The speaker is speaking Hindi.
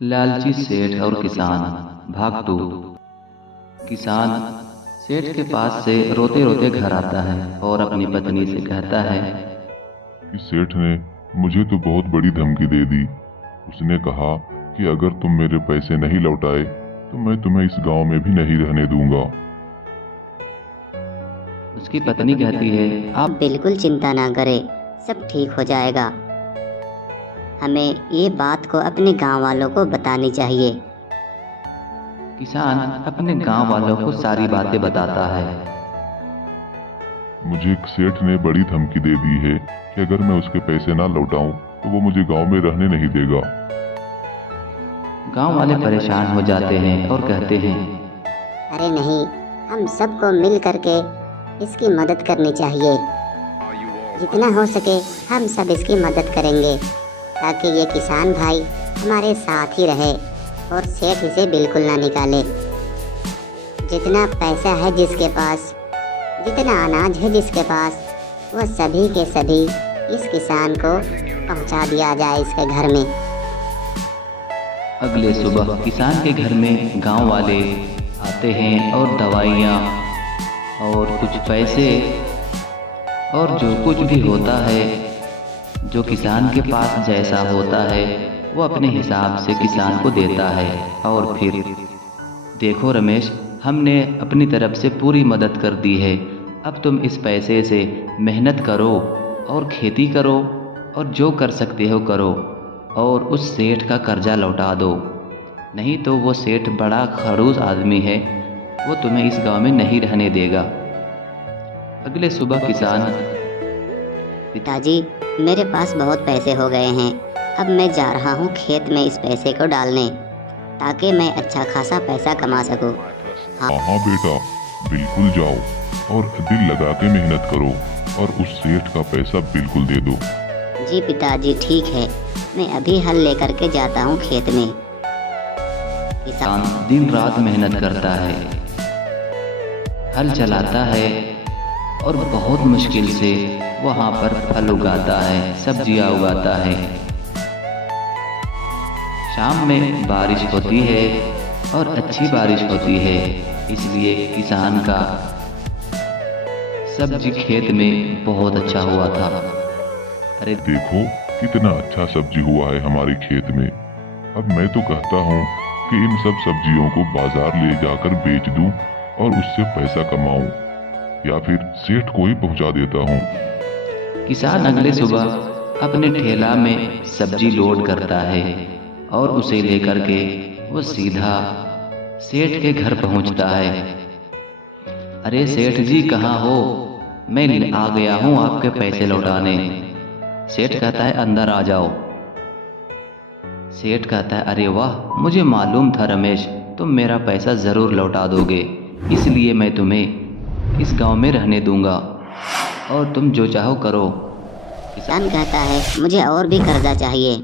लालची सेठ और किसान भाग 2। किसान सेठ के पास से रोते रोते घर आता है और अपनी पत्नी से कहता है कि सेठ ने मुझे तो बहुत बड़ी धमकी दे दी। उसने कहा कि अगर तुम मेरे पैसे नहीं लौटाए तो मैं तुम्हें इस गांव में भी नहीं रहने दूंगा। उसकी पत्नी कहती है आप बिल्कुल चिंता ना करें, सब ठीक हो जाएगा। हमें ये बात को अपने गांव वालों को बतानी चाहिए। किसान अपने गांव वालों को सारी बातें बताता है। मुझे एक सेठ ने बड़ी धमकी दे दी है कि अगर मैं उसके पैसे ना लौटाऊं तो वो मुझे गांव में रहने नहीं देगा। गांव वाले परेशान हो जाते हैं और कहते हैं अरे नहीं, हम सबको मिल करके इसकी मदद करनी चाहिए। जितना हो सके हम सब इसकी मदद करेंगे ताकि ये किसान भाई हमारे साथ ही रहे और सेठ इसे बिल्कुल ना निकाले। जितना पैसा है जिसके पास, जितना अनाज है जिसके पास, वह सभी के सभी इस किसान को पहुंचा दिया जाए इसके घर में। अगले सुबह किसान के घर में गांव वाले आते हैं और दवाइयाँ और कुछ पैसे और जो कुछ भी होता है, जो किसान के पास जैसा होता है वो अपने हिसाब से किसान को देता है। और फिर देखो रमेश, हमने अपनी तरफ से पूरी मदद कर दी है, अब तुम इस पैसे से मेहनत करो और खेती करो और जो कर सकते हो करो और उस सेठ का कर्जा लौटा दो, नहीं तो वो सेठ बड़ा खड़ूस आदमी है, वो तुम्हें इस गांव में नहीं रहने देगा। अगले सुबह किसान पिताजी, मेरे पास बहुत पैसे हो गए हैं, अब मैं जा रहा हूँ खेत में इस पैसे को डालने ताकि मैं अच्छा खासा पैसा कमा सकूँ। हाँ बेटा, बिल्कुल जाओ और दिल लगा के मेहनत करो और उस सेठ का पैसा बिल्कुल दे दो। जी पिताजी, ठीक है, मैं अभी हल लेकर के जाता हूँ खेत में। किसान दिन रात मेहनत करता है, हल चलाता है और बहुत मुश्किल से वहाँ पर फल उगाता है, सब्जियाँ उगाता है। शाम में बारिश होती है और अच्छी बारिश होती है, इसलिए किसान का सब्जी खेत में बहुत अच्छा हुआ था। अरे देखो कितना अच्छा सब्जी हुआ है हमारे खेत में। अब मैं तो कहता हूँ कि इन सब सब्जियों को बाजार ले जाकर बेच दूं और उससे पैसा कमाऊं, या फिर सेठ को ही पहुंचा देता हूँ। किसान अगले सुबह अपने ठेला में सब्जी लोड करता है और उसे लेकर के वो सीधा सेठ के घर पहुंचता है। अरे सेठ जी, कहाँ हो? मैं आ गया हूँ आपके पैसे लौटाने। सेठ कहता है अंदर आ जाओ। सेठ कहता है अरे वाह, मुझे मालूम था रमेश तुम मेरा पैसा ज़रूर लौटा दोगे, इसलिए मैं तुम्हें इस गांव में रहने दूंगा और तुम जो चाहो करो। किसान कहता है मुझे और भी कर्जा चाहिए।